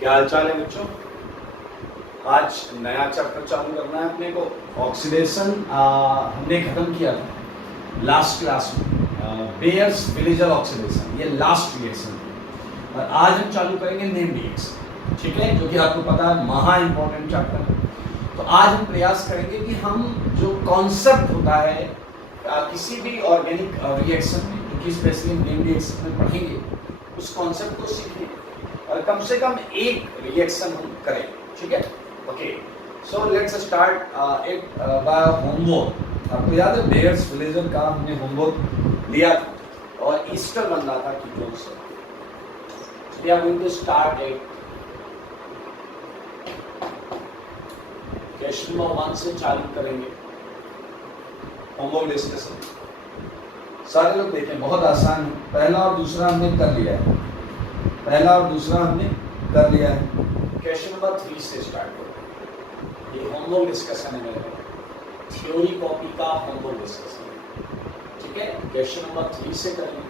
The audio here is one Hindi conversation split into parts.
क्या हाल चाल है बच्चों? आज नया चैप्टर चालू करना है अपने को। ऑक्सीडेशन हमने खत्म किया था लास्ट क्लास में, बेयर्स विलेजर ऑक्सीडेशन, ये लास्ट रिएक्शन थी। और आज हम चालू करेंगे नेम रिएक्शन, ठीक है, जो कि आपको पता है महा इंपॉर्टेंट चैप्टर है। तो आज हम प्रयास करेंगे कि हम जो कॉन्सेप्ट होता है किसी भी ऑर्गेनिक रिएक्शन में, जो कि स्पेशली नेम रिएक्शन में पढ़ेंगे, उस कॉन्सेप्ट को सीखें और कम से कम एक रिएक्शन हम करें, ठीक है। ओके, सो लेट्स स्टार्ट एक बाय होमवर्क। आपको याद है बेयर्स विलेजर का हमने होमवर्क लिया था और ईस्टर बन रहा था कीटोन से। We are going to start एक क्वेश्चन नंबर 1 से चालू करेंगे होमवर्क डिस्कशन। सारे लोग देखें, बहुत आसान है। पहला और दूसरा हमने कर लिया है, पहला और दूसरा हमने कर लिया है। क्वेश्चन नंबर 3 से स्टार्ट करें। ये होमवर्क डिस्कशन है मेरे थ्योरी कॉपी का होमवर्क डिस्कशन, ठीक है। क्वेश्चन नंबर 3 से करेंगे।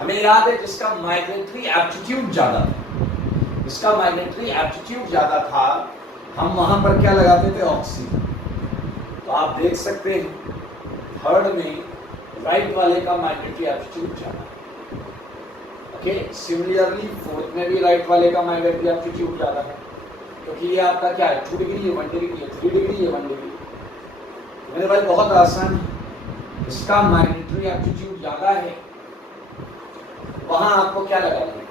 हमें याद है जिसका माइग्रेटरी एप्टीट्यूड ज्यादा था, जिसका माइग्रेटरी एप्टीट्यूड ज्यादा था, हम वहां पर क्या लगाते थे? ऑक्सीजन। तो आप देख सकते हैं थर्ड में राइट वाले का माइग्रेटरी एप्टीट्यूड ज्यादा। ओके, सिमिलरली फोर्थ में भी राइट वाले का माइग्रेटरी एप्टीट्यूड ज्यादा है, क्योंकि ये आपका क्या है, 2 डिग्री है, 1 डिग्री है, 3 डिग्री है, 1 डिग्री। मेरे भाई बहुत आसान है, इसका माइग्रेटरी एप्टीट्यूड ज्यादा है, वहां आपको क्या लगाना है?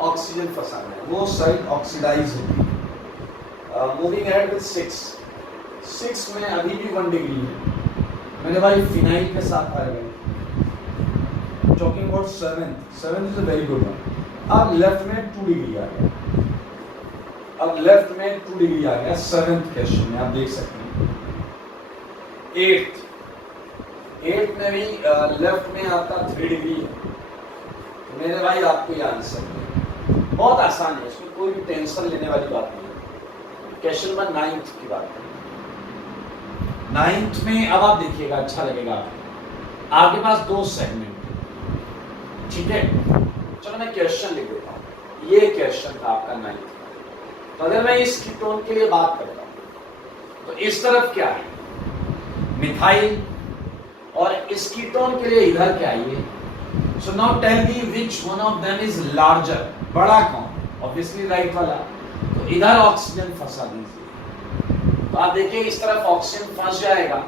ऑक्सीजन फंसाना है, वो साइड ऑक्सीडाइज होगी। मूविंग अहेड विद 6 में अभी भी 1 डिग्री है, मेरे भाई फिनाइल के साथ आएगा। Talking about 7 is a very good one. अब लेफ्ट में 2 डिग्री आ गया, अब लेफ्ट में 2 डिग्री आ गया 7th क्वेश्चन में, आप देख सकते हैं। 8th में भी लेफ्ट में आपका 3 डिग्री है। तो मेरे भाई आपको ये आंसर है, बहुत आसान है, इसमें कोई भी टेंशन लेने वाली बात नहीं है। क्वेश्चन नंबर 9th की बात करें। 9th में अब आप देखिएगा, अच्छा लगेगा आपके पास 2 सेगमेंट, ठीक है। चलो मैं क्वेश्चन लिख देता हूँ। ये क्वेश्चन था आपका 9th का। तो अगर मैं इस कीटोन के लिए बात करता हूँ तो इस तरफ क्या है? मिथाइल, और इस कीटोन के लिए इधर क्या है? ये। So now tell me which one of them is larger, बड़ा कौन? ऑब्वियसली राइट वाला। तो इधर ऑक्सीजन फंसा दीजिए, तो आप देखिए इस तरफ ऑक्सीजन फंस जाएगा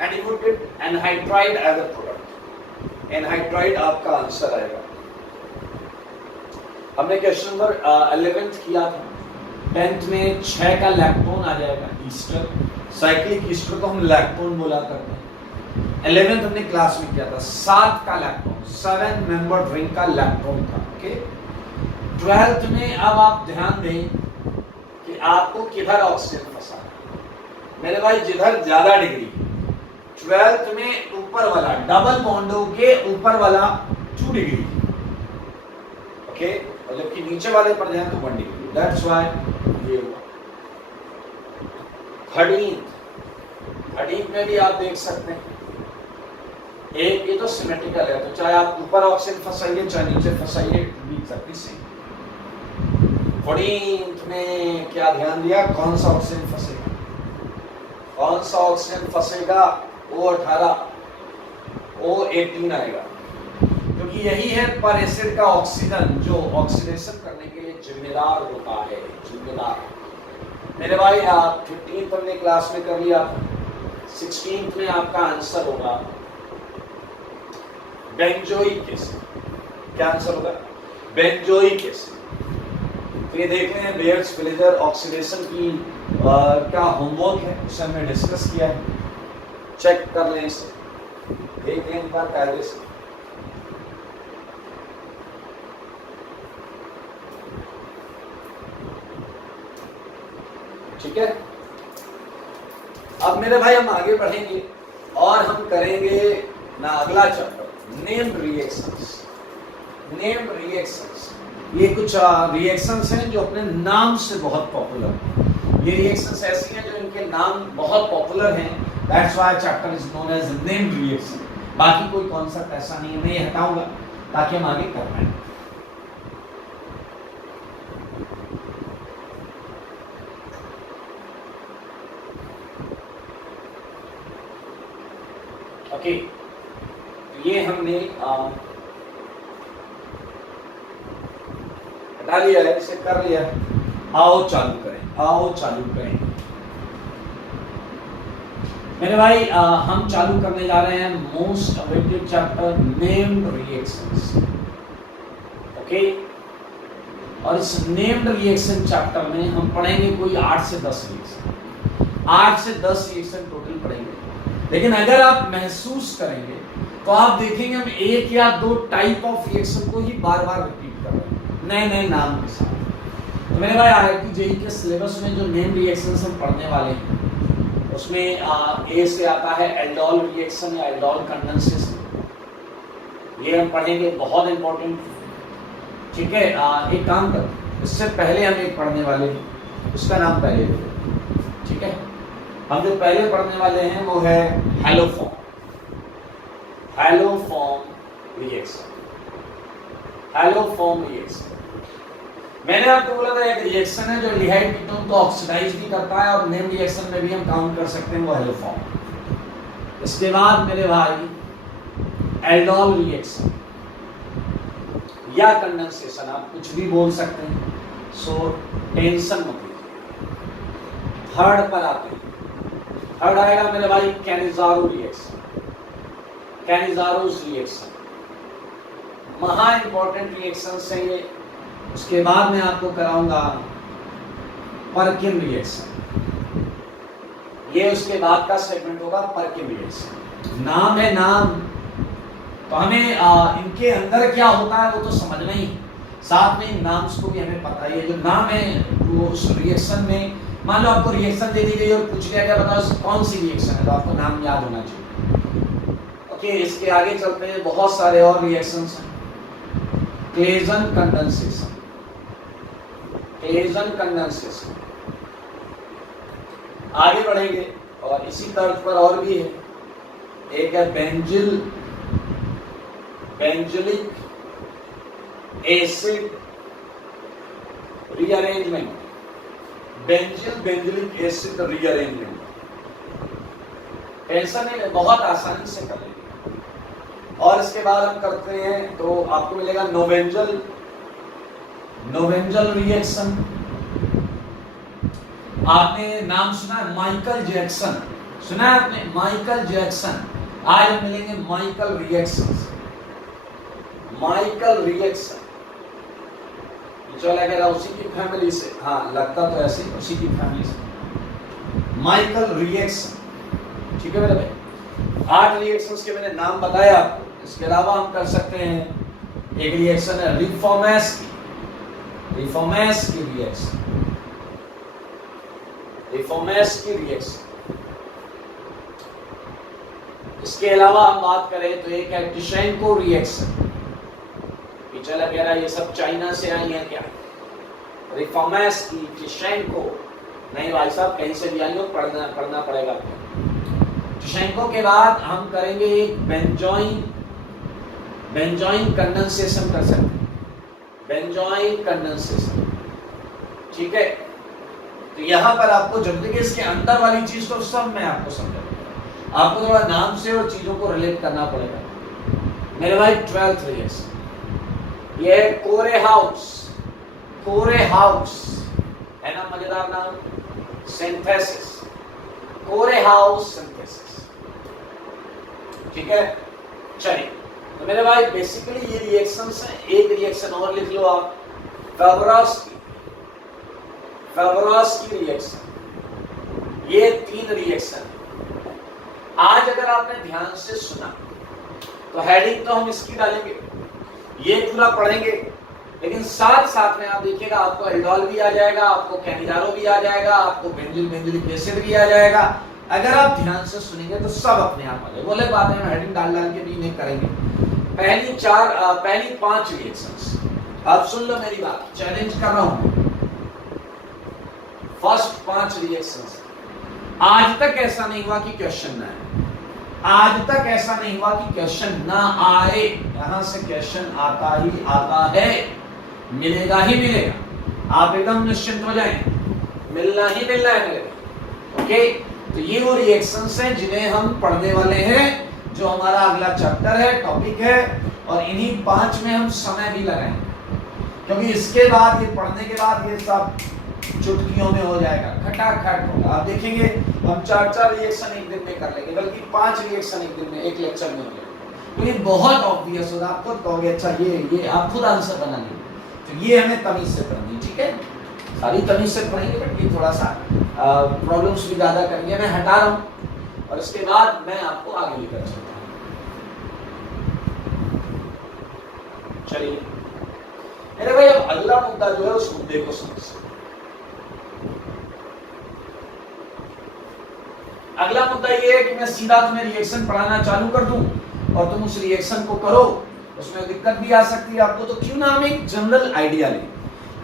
and you would get anhydride as a product. Anhydride आपका आंसर आएगा। हमने क्वेश्चन नंबर 11th किया था। 10th में 6 का लैक्टोन आ जाएगा, ईस्टर, साइक्लिक ईस्टर को हम लैक्टोन बोला करते हैं। 11th हमने क्लास में किया था, 7 का लैक्टोन, 7 मेंबर ड्रिंक का लैक्टोन था। ओके, 12th में अब आप ध्यान दें कि आपको किधर ऑक्सीजन फंसा है। मेरे भाई जिधर ज्यादा डिग्री, 12th में ऊपर वाला डबल बॉन्डों के ऊपर वाला 2 डिग्री, ओके, और जबकि नीचे वाले पर जाए तो 1 डिग्री। दैट्स व्हाई ये हुआ। 13th में भी आप देख सकते हैं, एक ये तो सिमेट्रिकल है, तो चाहे आप ऊपर ऑक्सीजन फंसाइए चाहे नीचे फंसाइए, 14th में क्या ध्यान दिया? कौन सा ऑक्सीजन फंसेगा? कौन सा ऑक्सीजन फंसेगा? O18, O18 आएगा, क्योंकि यही है पर एसिड का ऑक्सीजन जो ऑक्सीडेशन करने के लिए जिम्मेदार होता है, जिम्मेदार। मेरे भाई आप 15th हमने क्लास में कर लिया था। 16th में आपका आंसर होगा बेंजोइक एसिड। क्या आंसर होगा? Benzoic acid. तो ये देख लें बेयर्स विलेजर ऑक्सीडेशन की क्या होमवर्क है, उसे हमने डिस्कस किया है, चेक कर लें इसे, देख लें एक बार कायदे से। ठीक है, अब मेरे भाई हम आगे बढ़ेंगे और हम करेंगे ना अगला chapter, named reactions. Named reactions, ये कुछ रिएक्शंस हैं जो अपने नाम से बहुत पॉपुलर हैं। ये रिएक्शंस ऐसी हैं जो इनके नाम बहुत पॉपुलर हैं, that's why chapter is known as named reaction. बाकी कोई कॉन्सेप्ट ऐसा नहीं है, मैं ये हटाऊंगा ताकि हम आगे कर पाएं। ओके, ये हमने हटा लिया है, इसे कर लिया। आओ चालू करें, आओ चालू करें मेरे भाई। हम चालू करने जा रहे हैं most awaited chapter named reactions. Okay, और इस नेम्ड रिएक्शन चैप्टर में हम पढ़ेंगे कोई 8 से 10 रिएक्शन, 8 से 10 रिएक्शन टोटल पढ़ेंगे। लेकिन अगर आप महसूस करेंगे तो आप देखेंगे हम 1 या 2 टाइप ऑफ रिएक्शन को ही बार बार रिपीट कर रहे हैं नए नए नाम के साथ। तो मेरे भाई IIT JEE के सिलेबस में जो नेम रिएक्शंस हम पढ़ने वाले हैं उसमें ए से आता है एल्डोल रिएक्शन या एल्डोल कंडेंसेशन, ये हम पढ़ेंगे, बहुत इंपॉर्टेंट। ठीक है, एक काम कर, इससे पहले हम एक पढ़ने वाले हैं, उसका नाम पहले दे। ठीक है, हम जो पहले पढ़ने वाले हैं वो है haloform, haloform reaction, haloform reaction. मैंने आपको बोला था एक रिएक्शन है जो एल्डिहाइड कीटोन को ऑक्सीडाइज भी करता है और नेम रिएक्शन में भी हम काउंट कर सकते हैं, वो हैलोफॉर्म। इसके बाद मेरे भाई एल्डोल रिएक्शन या कंडेंसेशन, आप कुछ भी बोल सकते हैं, सो टेंशन मत लीजिए। थर्ड पर आते हैं, थर्ड आएगा मेरे भाई कैनिजारो रिएक्शन, कैनिजारोस रिएक्शन, महा इंपॉर्टेंट रिएक्शन है ये। उसके बाद मैं आपको कराऊंगा परकिन रिएक्शन, ये उसके बाद का सेगमेंट होगा परकिन रिएक्शन। नाम है नाम, तो हमें इनके अंदर क्या होता है वो तो समझना ही, साथ में इन नाम्स को भी हमें पता ही है। जो नाम है वो उस रिएक्शन में, मान लो आपको रिएक्शन दे दी गई और पूछ लिया क्या बताओ कौन सी रिएक्शन है, तो आपको नाम याद होना चाहिए। ओके, इसके आगे चलते हैं, बहुत सारे और रिएक्शंस हैं। क्लेजन कंडेंसेशन, क्लेजन कंडेंसेशन, आगे बढ़ेंगे और इसी तर्ज पर और भी है। एक है benzylic acid rearrangement, benzylic acid rearrangement. Tension नहीं, बहुत आसानी से कर लेंगे। और इसके बाद हम करते हैं तो आपको मिलेगा नोवेंजल रिएक्शन। आपने नाम सुना है माइकल जैक्सन, सुना है आपने माइकल जैक्सन? आज हम मिलेंगे माइकल रिएक्शन, माइकल रिएक्शन जो लगेगा उसी की फैमिली से, हाँ लगता तो ऐसे उसी की फैमिली से, माइकल रिएक्शन। ठीक है मेरे भाई, 8 रिएक्शंस के मैंने नाम बताया आपको। इसके अलावा हम कर सकते हैं, एक रिएक्शन है रिफॉर्मेस की रिएक्शन, रिफॉर्मेस की रिएक्शन। इसके अलावा हम बात करें तो एक है टिशेंको रिएक्शन, चला कह रहा है ये सब चाइना से आई है क्या? रिफॉर्मेस की, टिशेंको नहीं भाई साहब, कहीं से भी आई हो, पढ़ना पड़ेगा। टिशेंको के बाद हम करेंगे एक बेंजोइन कंडेंसेशन कर सकते हैं, बेंजोइन कंडेंसेशन। ठीक है, तो यहाँ पर आपको जब तक इसके अंदर वाली चीज तो सब मैं आपको समझाऊंगा, आपको थोड़ा नाम से और चीजों को रिलेट करना पड़ेगा मेरे भाई। 12th रिएक्शन ये कोरेहाउस है ना, मजेदार नाम, सिंथेसिस, कोरेहाउस सिंथेसिस। ठीक है, चलिए तो मेरे भाई बेसिकली ये रिएक्शंस हैं। एक रिएक्शन और लिख लो आप, फेवरॉस की रिएक्शन। ये 3 रिएक्शन आज अगर आपने ध्यान से सुना तो हेडिंग तो हम इसकी डालेंगे, ये पूरा पढ़ेंगे, लेकिन साथ साथ में आप देखिएगा आपको एल्डोल भी आ जाएगा, आपको कैनिजारो भी आ जाएगा, आपको बेंजिलिक एसिड भी आ जाएगा। अगर आप ध्यान से सुनेंगे तो सब अपने आप आ जाएगा। बोले बात है, हेडिंग डाल के भी नहीं करेंगे। पहली 5 रिएक्शंस आप सुन लो मेरी बात, चैलेंज कर रहा हूं। फर्स्ट 5 रिएक्शंस, आज तक ऐसा नहीं हुआ कि क्वेश्चन ना आए, आज तक ऐसा नहीं हुआ कि क्वेश्चन ना आए। यहां से क्वेश्चन आता ही आता है, मिलेगा ही मिलेगा, आप एकदम निश्चिंत हो जाएं, मिलना ही मिलना है मेरे। ओके, तो ये वो रिएक्शंस हैं जिन्हें हम पढ़ने वाले हैं जो हमारा अगला चैप्टर है, टॉपिक है, और इन्हीं 5 में हम समय भी लगाएंगे, क्योंकि इसके बाद ये पढ़ने के बाद ये सब चुटकियों में हो जाएगा, खटाखट होगा। आप देखेंगे हम 4 रिएक्शन एक दिन में कर लेंगे, बल्कि 5 रिएक्शन एक दिन में, एक लेक्चर में हो जाएगा। तो ये बहुत ऑब्वियस होगा, आप खुद कहोगे अच्छा ये आप खुद आंसर बना लेंगे। तो ये हमें तमीज से पढ़नी, ठीक है, सारी तमीज से पढ़ेंगे, बट ये थोड़ा सा प्रॉब्लम्स भी ज्यादा करेंगे। मैं हटा रहा हूँ और इसके बाद मैं आपको आगे लेकर चलता हूँ। चलिए मेरे भाई, अब अगला मुद्दा जो है उस मुद्दे को समझते हैं। अगला मुद्दा ये है कि मैं सीधा तुम्हें रिएक्शन पढ़ाना चालू कर दूं और तुम उस रिएक्शन को करो, उसमें दिक्कत भी आ सकती है आपको, तो क्यों ना हम एक जनरल आइडिया लें,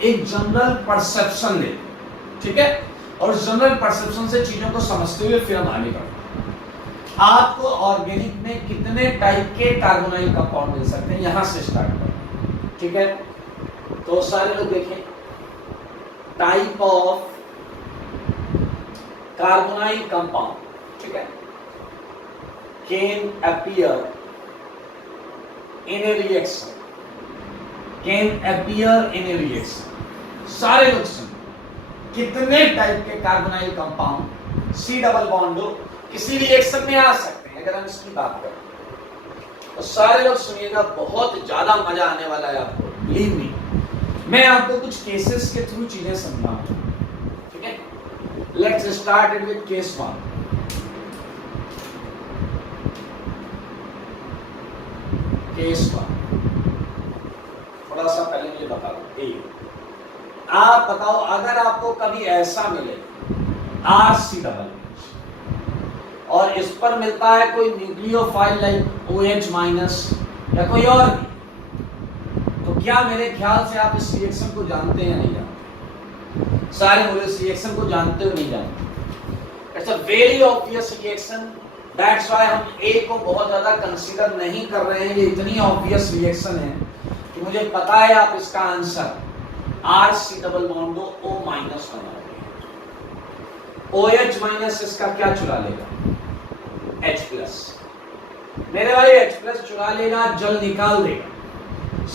एक जनरल परसेप्शन लें, ठीक है, और जनरल परसेप्शन से चीजों को समझते हुए फिर हम आगे बढ़ें। आपको ऑर्गेनिक में कितने टाइप के कार्बोनाइल कंपाउंड मिल सकते हैं, यहां से स्टार्ट करें, ठीक है। तो सारे लोग देखें, टाइप ऑफ कार्बोनाइल कंपाउंड, ठीक है, can appear in a reaction, can appear in a reaction. सारे लोग सुन, कितने टाइप के carbonyl compound C double bond किसी रिएक्शन में आ सकते हैं, अगर हम इसकी बात करें तो सारे लोग सुनिएगा, बहुत ज्यादा मजा आने वाला है आपको, बिलीव मी। मैं आपको कुछ केसेस के थ्रू चीजें समझाऊंगा, ठीक है। Let's start it with case 1। Case 1, थोड़ा सा पहले मुझे बता दो, आप बताओ अगर आपको कभी ऐसा मिले RC डबल और इस पर मिलता है कोई न्यूक्लियोफाइल लाइक OH माइनस या कोई और भी, तो क्या मेरे ख्याल से आप इस रिएक्शन को जानते हैं या नहीं जानते? सारे बोले इस रिएक्शन को जानते हो नहीं जानते? It's a very obvious reaction, that's why हम A को बहुत ज्यादा कंसीडर नहीं कर रहे हैं। ये इतनी ऑब्वियस रिएक्शन है कि मुझे पता है आप इसका आंसर RC डबल बॉन्ड को O माइनस बनाओगे। OH माइनस इसका क्या चुरा लेगा? H plus. मेरे भाई H प्लस चुरा लेगा, जल निकाल देगा,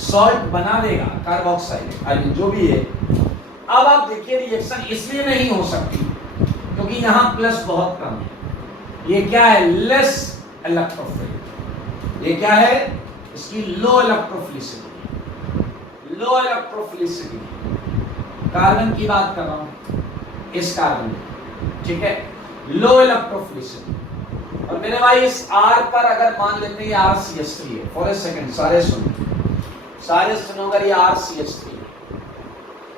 सॉल्ट बना देगा, कार्बोक्साइड आई मीन जो भी है। अब आप देखिए रिएक्शन इसलिए नहीं हो सकती क्योंकि यहां प्लस बहुत कम है। ये क्या है? Less electrophilic. ये क्या है? इसकी लो इलेक्ट्रोफिलिसिटी। लो इलेक्ट्रोफिलिसिटी कार्बन की बात कर रहा हूं, इस कार्बन की, ठीक है, लो इलेक्ट्रोफिलिसिटी। और मेरे भाई इस R पर अगर मान लेते हैं RCH3 है, फॉर ए सेकंड सारे सुनो अगर ये RCH3 है,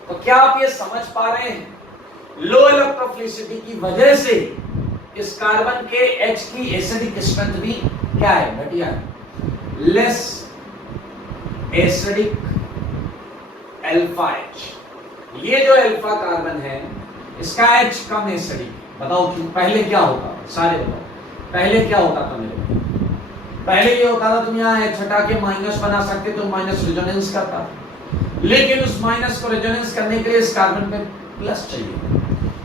तो क्या आप ये समझ पा रहे हैं? लो इलेक्ट्रोफिलिसिटी की वजह से इस कार्बन के H की एसिडिक स्ट्रेंथ भी क्या है? घटिया है, लेस एसिडिक अल्फा H। ये जो अल्फा कार्बन है इसका H कम एसिडिक, बताओ क्यों? पहले क्या होता? सारे बताओ, पहले क्या होता था मेरे को? पहले ये होता था तुम यहाँ H हटा के माइनस बना सकते तो माइनस रेजोनेंस करता, लेकिन उस माइनस को रेजोनेंस करने के लिए इस कार्बन पे प्लस चाहिए,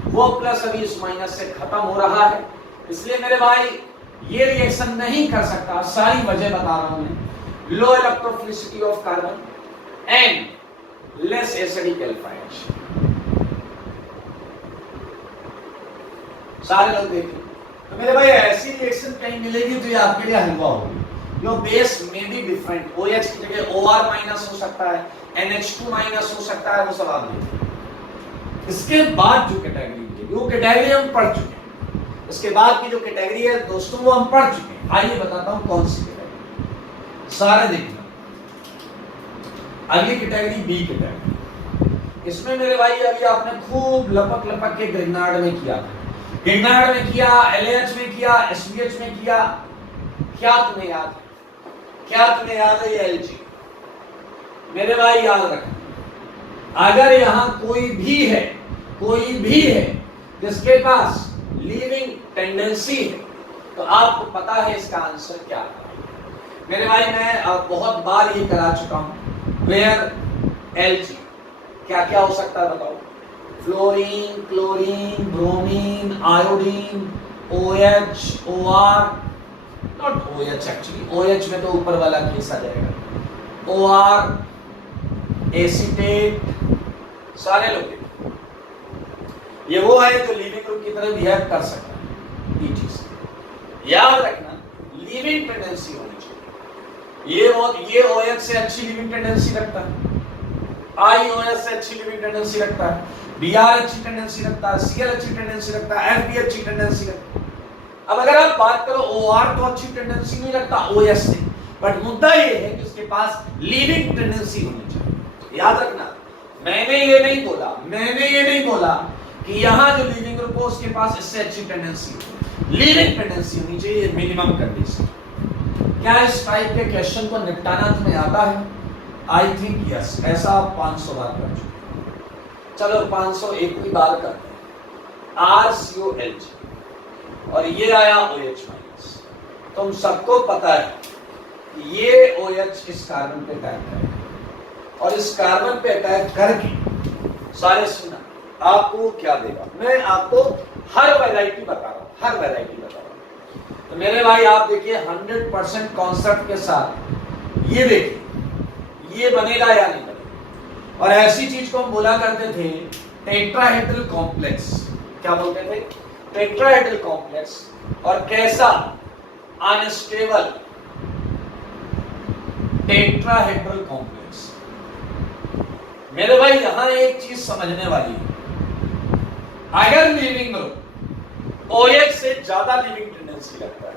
वो प्लस अभी इस माइनस से खत्म हो रहा है, इसलिए मेरे भाई ये रिएक्शन नहीं कर सकता। सारी वजह बता रहा हूं मैं, low electrophilicity of carbon and less acidic alpha H। सारे लोग देखें तो मेरे भाई ऐसी रिएक्शन कहीं मिलेगी तो ये आपके लिए हलवा होगी। योर बेस में भी डिफरेंट, OH की जगह OR माइनस हो सकता है, NH2 माइनस हो सकता है, वो सब आप देखें। इसके बाद जो कैटेगरी मिलेगी वो कैटेगरी हम पढ़ चुके हैं। इसके बाद की जो कैटेगरी है दोस्तों वो हम पढ़ चुके हैं। आइए बताता हूं कौन सी कैटेगरी, सारे देखना। अगली कैटेगरी B कैटेगरी। इसमें मेरे भाई अभी आपने खूब लपक लपक के ग्रिग्नार्ड में किया, ग्रिग्नार्ड में किया, LH में किया, SVH में किया। क्या तुम्हें याद है? क्या तुम्हें याद है? ये Lg। मेरे भाई याद रखना, अगर यहां कोई भी है जिसके पास लीविंग टेंडेंसी है तो आपको पता है इसका आंसर क्या है। मेरे भाई मैं बहुत बार ये करा चुका हूं, वेयर Lg क्या क्या हो सकता है बताओ? Fluorine, chlorine, bromine, iodine, OH, OR, not OH actually, OH में तो ऊपर वाला केस आ जाएगा, OR, एसीटेट, सारे लोग ये वो है जो लीविंग ग्रुप की तरह बिहेव कर सकता है। याद रखना लीविंग टेंडेंसी होनी चाहिए। ये OH से अच्छी लीविंग टेंडेंसी रखता है, IOH से अच्छी लीविंग टेंडेंसी रखता है, BR अच्छी टेंडेंसी रखता है, CL अच्छी टेंडेंसी रखता है, FB अच्छी टेंडेंसी रखता है। अब अगर आप बात करो OR तो अच्छी टेंडेंसी नहीं रखता OH से, बट मुद्दा ये है कि उसके पास लीविंग टेंडेंसी होनी चाहिए। याद रखना मैंने ये नहीं बोला कि यहाँ जो लीविंग ग्रुप हो उसके पास इससे अच्छी टेंडेंसी, लीविंग टेंडेंसी होनी चाहिए, मिनिमम कंडीशन। क्या इस टाइप के क्वेश्चन को निपटाना तुम्हें आता है? आई थिंक यस, ऐसा आप 500 बार कर चुके। चलो 501 बार करते हैं। RCOLG और ये आया OH माइनस। तुम सबको पता है ये OH इस कार्बन पे अटैक करेगा और इस कार्बन पे अटैक करके सारे सुना आपको क्या देगा। मैं आपको हर वैरायटी बता रहा हूं, तो मेरे भाई आप देखिए 100% कॉन्सेप्ट के साथ ये देखिए ये बनेगा या नहीं बनेगा। और ऐसी चीज को हम बोला करते थे टेट्राहेड्रल कॉम्प्लेक्स। क्या बोलते थे? Tetrahedral complex. और कैसा? Unstable tetrahedral complex. मेरे भाई यहां एक चीज समझने वाली है, अगर लीविंग ग्रुप OH से ज्यादा लीविंग टेंडेंसी लगता है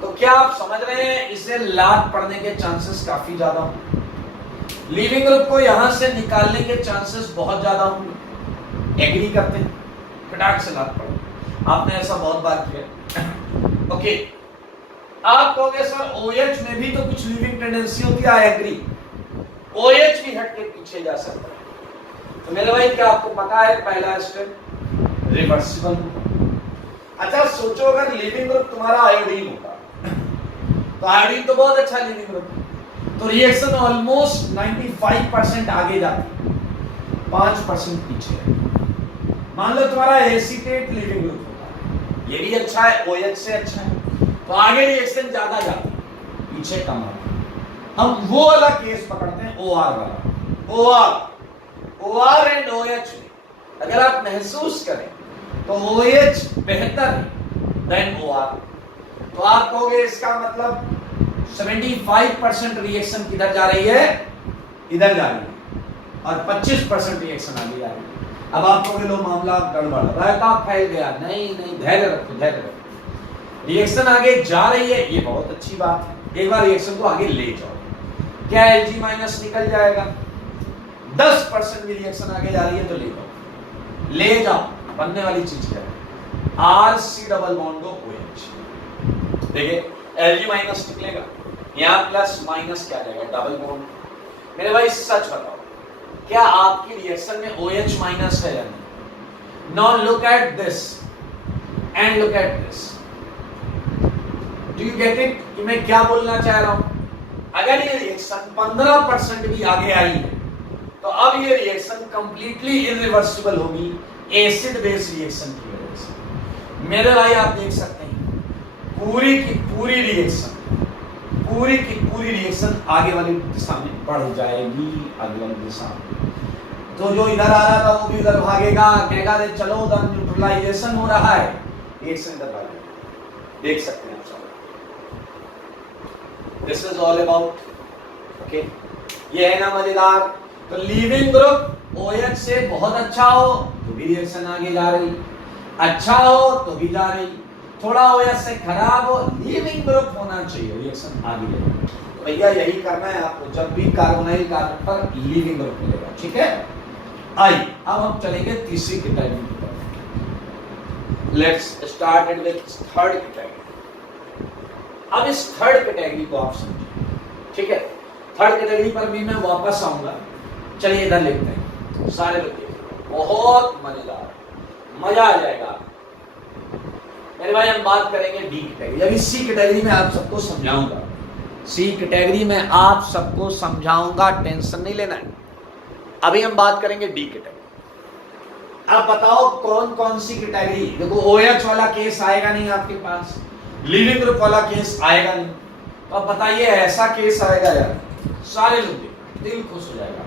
तो क्या आप समझ रहे हैं इसे लाट पड़ने के चांसेस काफी ज्यादा होंगे। लीविंग ग्रुप को यहां से निकालने के चांसेस बहुत ज्यादा होंगे। एग्री करते हैं? फटाक से लाट पड़े। आपने ऐसा बहुत बार किया। ओके, आप कहोगे सर OH में भी तो कुछ लीविंग टेंडेंसी होती है। आई एग्री, OH भी हट के पीछे जा सकता है। तो मेरे भाई क्या आपको पता है पहला स्टेप रिवर्सिबल। अच्छा सोचो अगर लीविंग ग्रुप तुम्हारा आयोडीन होता तो आयोडीन तो बहुत अच्छा लीविंग ग्रुप, तो रिएक्शन ऑलमोस्ट 95% आगे जाती, 5% पीछे। मान लो तुम्हारा एसीटेट लीविंग ग्रुप होता, ये भी अच्छा है, OH से अच्छा है, तो आगे रिएक्शन ज्यादा जाती, पीछे कम आती। हम वो वाला केस पकड़ते हैं, OR वाला। OR एंड OH अगर आप महसूस करें तो OH बेहतर है देन OR। तो आप कहोगे इसका मतलब 75% रिएक्शन किधर जा रही है? इधर जा रही है, और 25% रिएक्शन आगे जा रही है। अब आप कहोगे लो मामला गड़बड़, रायता फैल गया। नहीं, धैर्य रखो। रिएक्शन आगे जा रही है, ये बहुत अच्छी बात है। एक बार रिएक्शन को आगे ले जाओ, क्या Lg माइनस निकल जाएगा? 10% भी रिएक्शन आगे जा रही है तो ले जाओ। बनने वाली चीज क्या है? RC double bond OH। देखिए Lg माइनस निकलेगा, यहाँ प्लस माइनस क्या जाएगा? Double bond. मेरे भाई सच बताओ, क्या आपकी रिएक्शन में OH माइनस है या नहीं? Now look at this and look at this. Do you get it कि मैं क्या बोलना चाह रहा हूं? अगर ये रिएक्शन 15% भी आगे आई है तो अब ये रिएक्शन कंप्लीटली इरिवर्सिबल होगी एसिड बेस रिएक्शन की वजह से। मेरे भाई आप देख सकते हैं पूरी की पूरी रिएक्शन आगे वाली दिशा में बढ़ जाएगी, अगली दिशा में। तो जो इधर आ रहा था वो भी उधर भागेगा, कहेगा रे चलो उधर न्यूट्रलाइजेशन हो रहा है, रिएक्शन इधर भागेगा। देख सकते हैं आप सब। This is all about okay. ये है ना मजेदार। तो लीविंग ग्रुप OH से बहुत अच्छा हो तो भी रिएक्शन आगे जा रही, अच्छा हो तो भी जा रही, थोड़ा OH से खराब हो, लीविंग ग्रुप होना चाहिए, रिएक्शन आगे जाएगी। तो भैया यही करना है आपको जब भी कार्बोनाइल कार्बन पर लीविंग ग्रुप मिलेगा, ठीक है। आइए अब हम चलेंगे तीसरी कैटेगरी की तरफ। Let's start with third category. अब इस थर्ड कैटेगरी को आप समझिए, ठीक है। थर्ड कैटेगरी पर भी मैं वापस आऊंगा। चलिए इधर लिखते हैं, सारे लोग बहुत मजेदार, मजा आ जाएगा। मेरे भाई हम बात करेंगे डी कैटेगरी। अभी सी कैटेगरी में आप सबको समझाऊंगा, टेंशन नहीं लेना है। अभी हम बात करेंगे डी कैटेगरी। अब बताओ कौन कौन सी कैटेगरी? देखो OH वाला केस आएगा नहीं आपके पास, लिविंग ग्रुप वाला केस आएगा नहीं। तो अब बताइए ऐसा केस आएगा यार, सारे लोग देखो, दिल खुश हो जाएगा,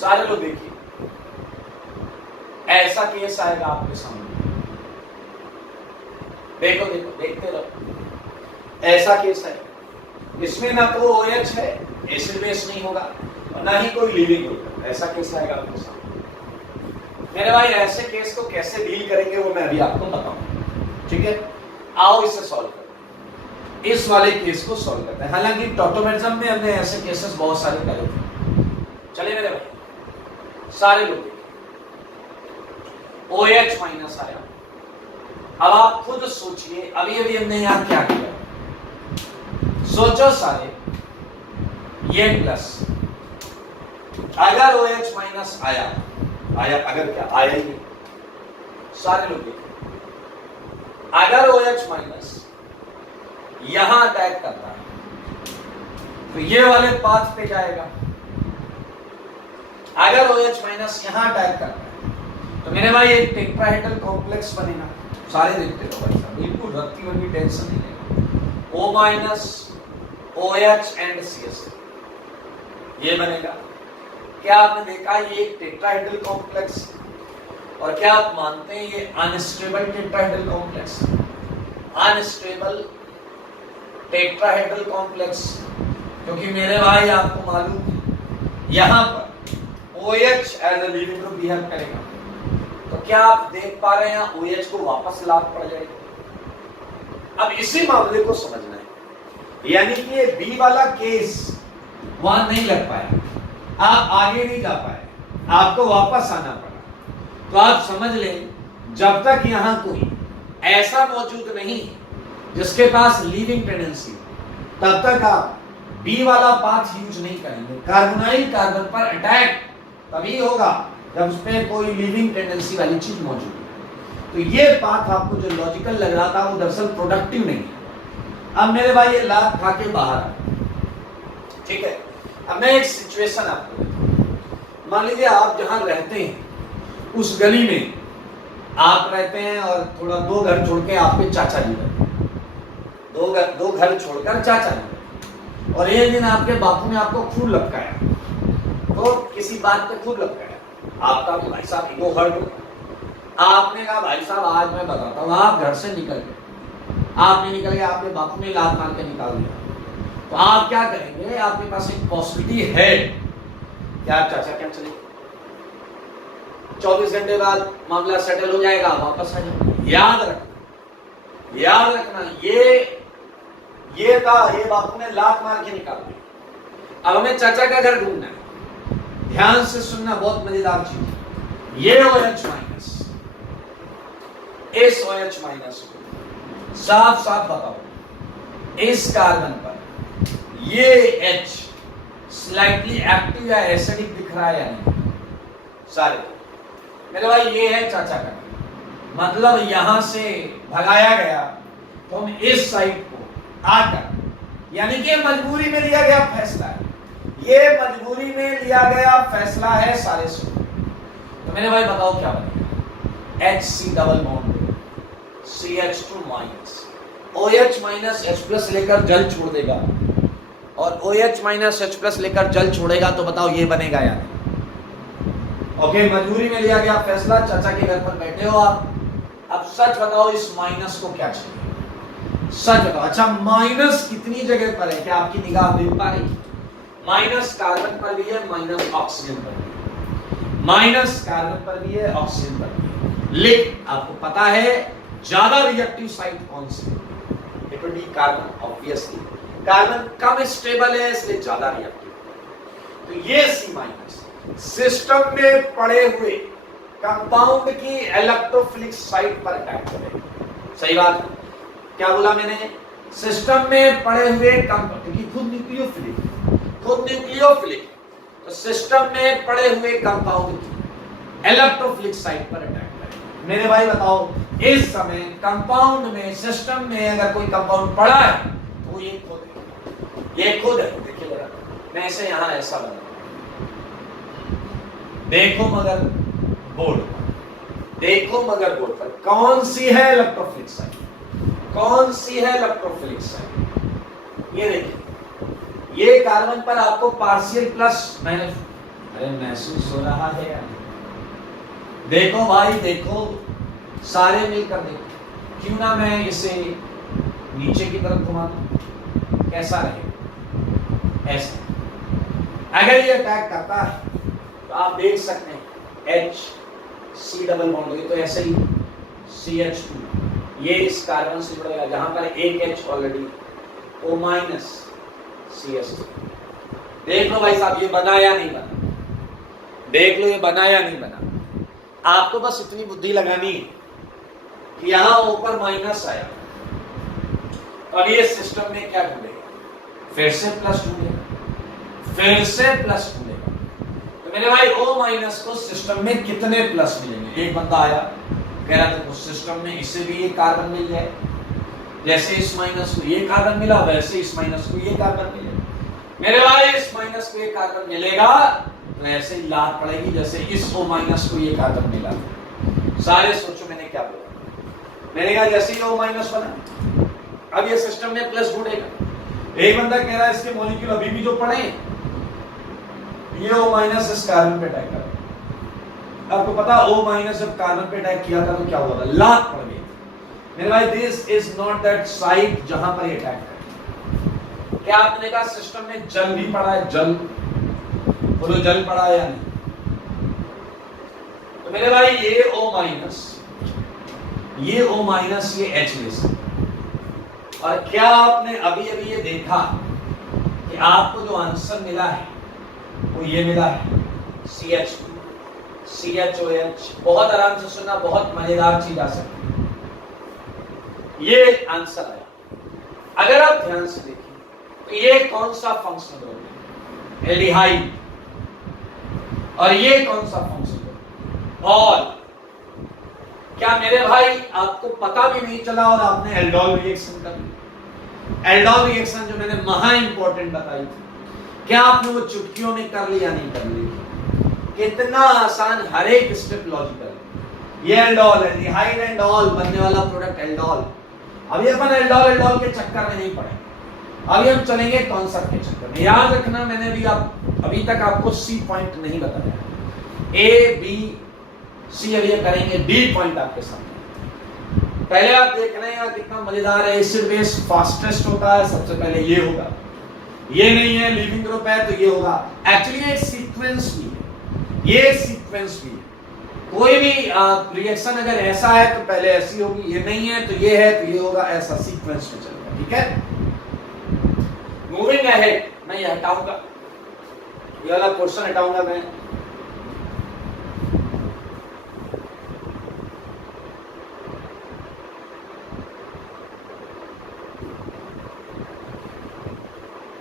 सारे लोग देखिए ऐसा केस आएगा आपके सामने, देखो देखो देखते रहो, ऐसा केस है, इसमें ना तो OH है, एसिड बेस नहीं होगा, और ना ही कोई लिविंग ग्रुप, ऐसा केस आएगा आपके सामने। मेरे भाई ऐसे केस को कैसे डील करेंगे वो मैं अभी आपको बताऊंगा, ठीक है। आओ इसे सॉल्व करते हैं, इस वाले केस को सॉल्व करते हैं। हालांकि टॉटोमेरिज्म में हमने ऐसे केसेस बहुत सारे करे थे। चलिए मेरे भाई सारे लोग OH माइनस आया। अब आप खुद सोचिए, अभी अभी हमने यहां क्या किया, सोचो सारे, ये प्लस, अगर OH माइनस आया, अगर क्या आया ही नहीं, सारे लोग देखिए, अगर OH माइनस यहां अटैक करता है तो ये वाले पाथ पे जाएगा, अगर OH माइनस यहां अटैक करता है तो मेरे भाई एक टेट्राहेड्रल कॉम्प्लेक्स बनेगा, सारे देखते रहो भाई साहब, बिल्कुल रत्ती भर टेंशन नहीं लेगा, O minus OH and CS ये बनेगा। क्या आपने देखा ये एक टेट्राहेड्रल कॉम्प्लेक्स, और क्या आप मानते हैं ये unstable tetrahedral complex, unstable tetrahedral complex, क्योंकि मेरे भाई आपको मालूम यहां पर OH as a leaving group behave करेगा, तो क्या आप देख पा रहे हैं OH को वापस लाभ पड़ जाएगा। अब इसी मामले को समझना है, यानी कि ये B वाला केस वहां नहीं लग पाया, आप आगे नहीं जा पाए, आपको वापस आना पड़ा, तो आप समझ लें जब तक यहां कोई ऐसा मौजूद नहीं जिसके पास लीविंग टेंडेंसी, तब तक आप बी वाला पाथ यूज नहीं करेंगे। कार्बोनाइल कार्बन पर अटैक तभी होगा जब उसमें कोई लीविंग टेंडेंसी वाली चीज मौजूद है। तो ये पाथ आपको जो लॉजिकल लग रहा था वो दरअसल प्रोडक्टिव नहीं है। अब मेरे भाई ये लात खा के बाहर आ, ठीक है। अब मैं एक सिचुएशन आपको, मान लीजिए आप जहां रहते हैं उस गली में आप रहते हैं और थोड़ा दो घर छोड़ के आपके चाचा जी रहते हैं, दो घर छोड़कर चाचा जी, और एक दिन आपके बापू ने आपको खूब लपकाया, तो किसी बात पे खूब लपकाया, आपका तो भाई साहब ईगो हर्ट हो, आपने कहा भाई साहब आज मैं बताता हूँ, आप घर से निकल गए, आप नहीं निकल गए, आपके बापू ने लात मार के निकाल दिया, तो आप क्या करेंगे, आपके पास एक पॉसिबिलिटी है कि आप चाचा क्या चले, 24 घंटे बाद मामला सेटल हो जाएगा, वापस आ जाएगा। याद रखना ये था, ये बापू ने लात मार के निकाल दिया, अब हमें चाचा का घर ढूंढना है। ध्यान से सुनना, बहुत मजेदार चीज है। ये OH माइनस, इस OH माइनस को साफ साफ बताओ, इस कार्बन पर ये H स्लाइटली एक्टिव या एसिडिक दिख रहा है या नहीं, सारे मेरे भाई ये है चाचा का, मतलब यहां से भगाया गया तो हम इस साइड को आकर, यानी कि मजबूरी में लिया गया फैसला है, ये मजबूरी में लिया गया फैसला है सारे से। तो मेरे भाई बताओ क्या बनेगा, HC double bond CH2 minus, OH minus H plus लेकर जल छोड़ देगा, और OH माइनस H प्लस लेकर जल छोड़ेगा, तो बताओ ये बनेगा या नहीं। ओके, मजबूरी में लिया गया फैसला, चाचा के घर पर बैठे हो आप, अब सच बताओ इस माइनस को क्या चाहिए, सच बताओ। अच्छा, माइनस कितनी जगह पर है, क्या आपकी निगाह देख पा रही, माइनस कार्बन पर भी है, माइनस ऑक्सीजन पर भी है, माइनस कार्बन पर भी है, ऑक्सीजन पर भी है, लेकिन आपको पता है ज्यादा रिएक्टिव साइट कौन सी, it will be carbon, obviously carbon कम स्टेबल है इसलिए ज्यादा रिएक्टिव, तो ये C माइनस सिस्टम में पड़े हुए कंपाउंड की इलेक्ट्रोफिलिक साइट पर अटैक करेगा। सही बात, क्या बोला मैंने, सिस्टम में पड़े हुए कंपाउंड, क्योंकि खुद न्यूक्लियोफिलिक, तो सिस्टम में पड़े हुए कंपाउंड की इलेक्ट्रोफिलिक साइट पर अटैक करेगा। मेरे भाई बताओ, इस समय कंपाउंड में, सिस्टम में अगर कोई कंपाउंड पड़ा है तो ये खुद है, देखिए जरा, मैं इसे यहां ऐसा बना, देखो मगर बोर्ड, देखो मदरबोर्ड पर कौन सी है इलेक्ट्रोफिलिक साइट, कौन सी है इलेक्ट्रोफिलिक साइट। ये देखिए, ये कार्बन पर आपको पार्शियल प्लस माइनस, अरे महसूस हो रहा है यार। देखो भाई देखो, सारे मिलकर देखो। क्यों ना मैं इसे नीचे की तरफ घुमा दूं, कैसा रहेगा? ऐसा। अगर ये अटैक करता है तो आप देख सकते हैं H C डबल बॉन्ड होगी, तो ऐसे ही CH2 ये इस कार्बन से जुड़ेगा, जहां पर एक H already, O minus CH2। देख लो भाई साहब, ये बना या नहीं बना, देख लो ये बना या नहीं बना। आपको बस इतनी बुद्धि लगानी है कि यहां ऊपर माइनस आया और ये सिस्टम में क्या ढूंढेगा, फिर से प्लस ढूंढेगा, फिर से प्लस ढूंढेगा। तो मेरे भाई O माइनस को सिस्टम में कितने प्लस मिलेंगे? एक बंदा आया कह रहा था सिस्टम में इससे भी ये कार्बन मिल जाए, जैसे इस माइनस को ये कार्बन मिला वैसे इस माइनस को ये कार्बन मिलेगा। मेरे भाई इस माइनस को ये कार्बन मिलेगा तो ऐसे ही लात पड़ेगी जैसे इस O माइनस को ये कार्बन मिला। सारे सोचो मैंने क्या बोला, मैंने कहा जैसे ही O माइनस बना, अब ये सिस्टम में प्लस ढूंढेगा। एक बंदा कह रहा है इसके मॉलिक्यूल अभी भी जो पड़े, ये O माइनस इस कार्बन पे अटैक कर, आपको पता O माइनस जब कार्बन पे अटैक किया था तो क्या हुआ था, लात पड़ गई। मेरे भाई this is not that site जहां पर ये अटैक कर। क्या आपने कहा सिस्टम में जल भी पड़ा है? जल बोलो, जल पड़ा है या नहीं? तो मेरे भाई ये O माइनस, ये O माइनस, ये H में से। और क्या आपने अभी अभी ये देखा कि आपको जो आंसर मिला है वो ये मिला है CH2 CHOH। बहुत आराम से सुनना, बहुत मजेदार चीज आ सकती है। ये आंसर आया। अगर आप ध्यान से देखें तो ये कौन सा फंक्शनल ग्रुप है? एल्डिहाइड। और ये कौन सा फंक्शनल ग्रुप? ऑल। क्या मेरे भाई आपको पता भी नहीं चला और आपने एल्डोल रिएक्शन कर ली? एल्डोल रिएक्शन जो मैंने महा इंपॉर्टेंट बताई थी, क्या आपने वो चुटकियों में कर ली या नहीं कर ली? कितना आसान, हर एक स्टेप लॉजिकल। ये एल्डोल है, एल्डिहाइड एंड ऑल बनने वाला प्रोडक्ट एल्डोल। अभी अपन एल्डोल के चक्कर में नहीं पड़े, अभी हम चलेंगे कॉन्सेप्ट के चक्कर में। याद रखना, मैंने भी अभी तक आपको सी पॉइंट नहीं बताया, ए बी सी अभी करेंगे, डी पॉइंट आपके सामने। पहले आप देख रहे हैं कितना मजेदार है, एसिड बेस फास्टेस्ट होता है, सबसे पहले ये होगा, ये नहीं है लीविंग ग्रुप है तो ये होगा। एक्चुअली ये सीक्वेंस भी है, ये सीक्वेंस भी है। कोई भी रिएक्शन अगर ऐसा है तो पहले ऐसी होगी, ये नहीं है तो ये है तो ये होगा, ऐसा सीक्वेंस में चलेगा। ठीक है, मूविंग अहेड। मैं ये हटाऊंगा, ये वाला पोर्शन हटाऊंगा मैं।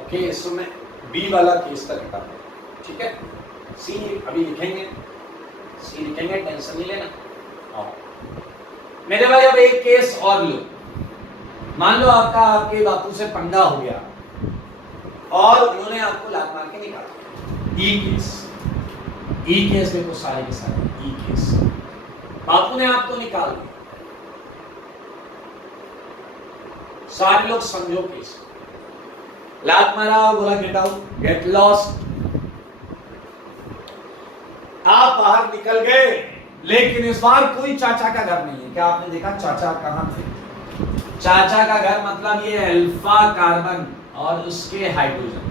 ओके, इसमें मैं बी वाला केस तक हटा, ठीक है। सी अभी लिखेंगे, सी लिखेंगे, टेंशन नहीं लेना। मेरे भाई अब एक केस और लो। मान लो आपके बापू से पंगा हो गया और उन्होंने आपको लात मार के निकाला। ई केस, ई केस देखो सारे के सारे ई केस। बापू ने आपको निकाल दिया, सारे लोग समझो केस। लात मारा, बोला गेट आउट, गेट लॉस्ट, आप बाहर निकल गए। लेकिन इस बार कोई चाचा का घर नहीं है। क्या आपने देखा चाचा कहां थे? चाचा का घर मतलब ये अल्फा कार्बन और उसके हाइड्रोजन,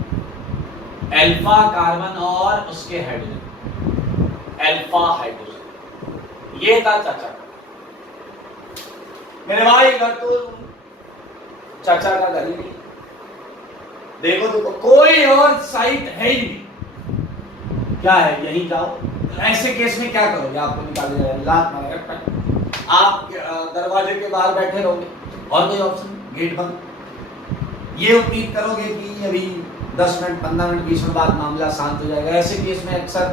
अल्फा कार्बन और उसके हाइड्रोजन, अल्फा हाइड्रोजन, ये था चाचा का। मेरे भाई घर तो चाचा का घर ही नहीं। देखो देखो, कोई और साइट है ही नहीं। क्या है, यहीं जाओ। ऐसे केस में क्या करोगे? आपको निकाल दिया, लात मारेगा, आप दरवाजे के बाहर बैठे रहोगे और कोई ऑप्शन, गेट बंद। ये उम्मीद करोगे कि अभी 10 मिनट 15 मिनट 20 मिनट बाद मामला शांत हो जाएगा। ऐसे केस में अक्सर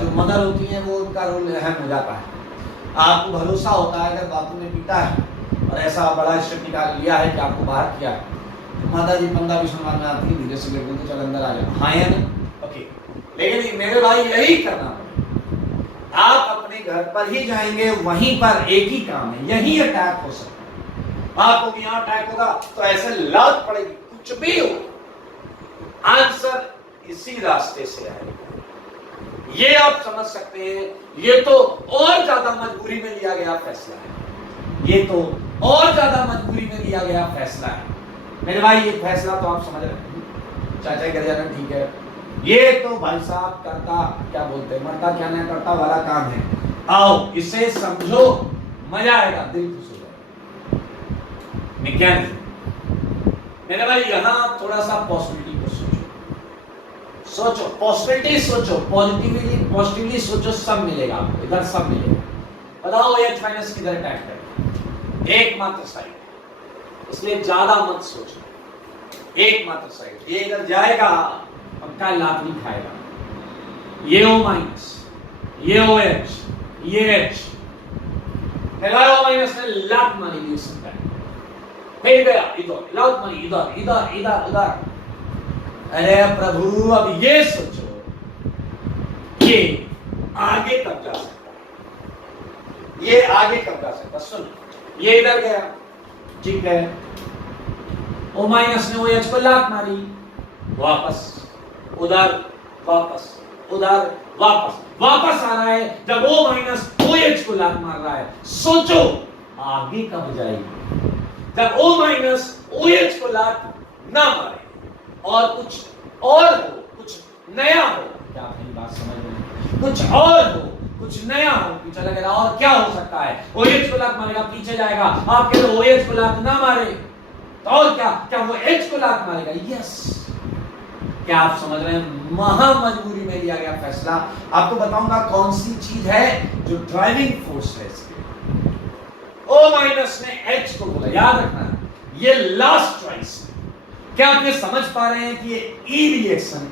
जो मदर होती हैं वो उनका रोल अहम हो जाता है। आपको भरोसा होता है अगर बापू ने पीटा है और ऐसा बड़ा स्टेप निकाल लिया है कि आपको बाहर किया है, तो माता जी 15-20 मिनट में आती है, धीरे से गेट बोलते चल अंदर आ जाओ, हाँ या नहीं? ओके। लेकिन मेरे भाई यही करना पड़ेगा। आप अपने घर पर ही जाएंगे, वहीं पर एक ही काम है, यही अटैक हो सकता है। आपको भी यहां अटैक होगा तो ऐसे लात पड़ेगी, कुछ भी हो, आंसर इसी रास्ते से आएगा। ये आप समझ सकते हैं, ये तो और ज्यादा मजबूरी में लिया गया फैसला है, ये तो और ज्यादा मजबूरी में लिया गया फैसला है मेरे भाई। ये फैसला तो आप समझ रहे हैं, चाचा कर जाना ठीक है, ये तो भाई साहब करता क्या बोलते हैं, मरता क्या नहीं करता वाला काम है। आओ इसे समझो, मजा आएगा, दिल खुश हो जाएगा। मैकेनिज्म मेरे भाई, यहां थोड़ा सा पॉसिबिलिटी को सोचो, पॉसिबिलिटी सोचो, पॉजिटिवली सोचो, सब मिलेगा आपको, इधर सब मिलेगा। बताओ H माइनस किधर अटैक करेगा, एकमात्र साइड, इसलिए ज्यादा मत सोचो, एकमात्र साइड। ये इधर जाएगा पक्का लात नहीं खाएगा। ये O माइनस, ये OH, ये H, O माइनस ने लात मारी दी उससे, फिर गया इधर, लात मारी इधर इधर इधर उधर। अरे प्रभु, अब ये सोचो ये आगे कब जा सकता है, ये आगे कब जा सकता है। सुन, ये इधर गया, ठीक है, O माइनस ने OH को लात मारी, वापस उधर, वापस उधर, वापस आ रहा है। जब O माइनस OH को लात मार रहा है, सोचो आगे कब जाएगी। जब O माइनस OH को लात ना मारे और कुछ और हो, कुछ नया हो, क्या आप मेरी बात समझ रहे हैं, कुछ और हो, कुछ नया हो, पीछे लगेगा और क्या हो सकता है, OH को लात मारेगा, पीछे जाएगा, आप कह लो OH को लात ना मारे तो और क्या वो H को लात मारेगा। यस, क्या आप समझ रहे हैं, महा मजबूरी में लिया गया फैसला। आपको बताऊंगा कौन सी चीज है जो ड्राइविंग फोर्स है इसके। O माइनस ने H को बोला, याद रखना ये लास्ट चॉइस। क्या आप ये समझ पा रहे हैं कि ये ई रिएक्शन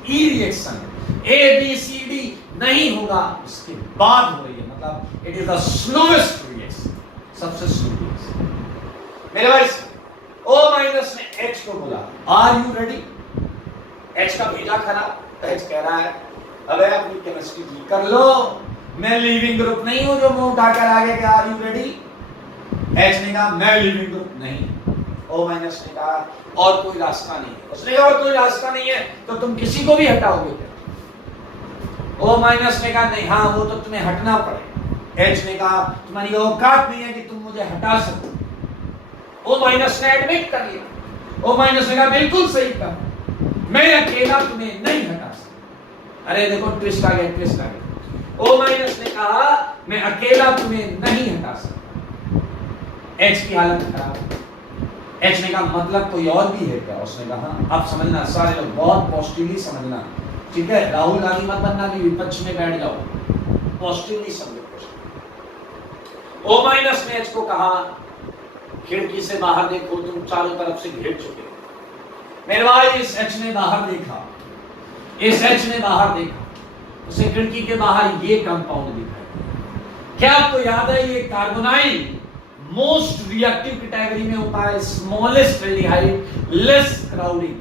ABCD नहीं होगा, इसके बाद हो रही है, मतलब it is the slowest reaction, सबसे स्लो रिएक्शन। मेरे भाई, O माइनस ने H को बोला, आर यू रेडी। H का भेजा खराब, H कह रहा है अबे अपनी केमिस्ट्री ठीक कर लो, मैं लिविंग ग्रुप नहीं हूं जो मुंह उठाकर आगे के आर यू रेडी। H ने कहा मैं लिविंग ग्रुप नहीं। O माइनस ने कहा और कोई रास्ता नहीं है। उसने कहा और कोई रास्ता नहीं है तो तुम किसी को भी हटाओगे क्या। O माइनस ने कहा नहीं, हाँ वो तो तुम्हें हटना पड़ेगा। H ने कहा तुम्हारी औकात नहीं है कि तुम मुझे हटा सको। O माइनस ने एडमिट कर लिया। O माइनस ने कहा बिल्कुल सही कहा, मैं अकेला तुम्हें नहीं हटा सकता। अरे देखो ट्विस्ट आ गया। O माइनस ने कहा मैं अकेला तुम्हें नहीं हटा सकता। H की हालत खराब। H ने कहा मतलब कोई और भी है क्या। उसने कहा हाँ। आप समझना सारे लोग बहुत पॉजिटिवली समझना, ठीक है, राहुल गांधी मत बनना कि विपक्ष में बैठ जाओ, पॉजिटिवली समझो। O माइनस ने H को कहा खिड़की से बाहर देखो, तुम चारों तरफ से घिर चुके हो। मेरे भाई इस H ने बाहर देखा, उसे खिड़की के बाहर ये कंपाउंड दिखाई। क्या आपको याद है ये कार्बोनाइल मोस्ट रिएक्टिव कैटेगरी में होता है, स्मॉलेस्ट एल्डिहाइड, लेस क्राउडिंग,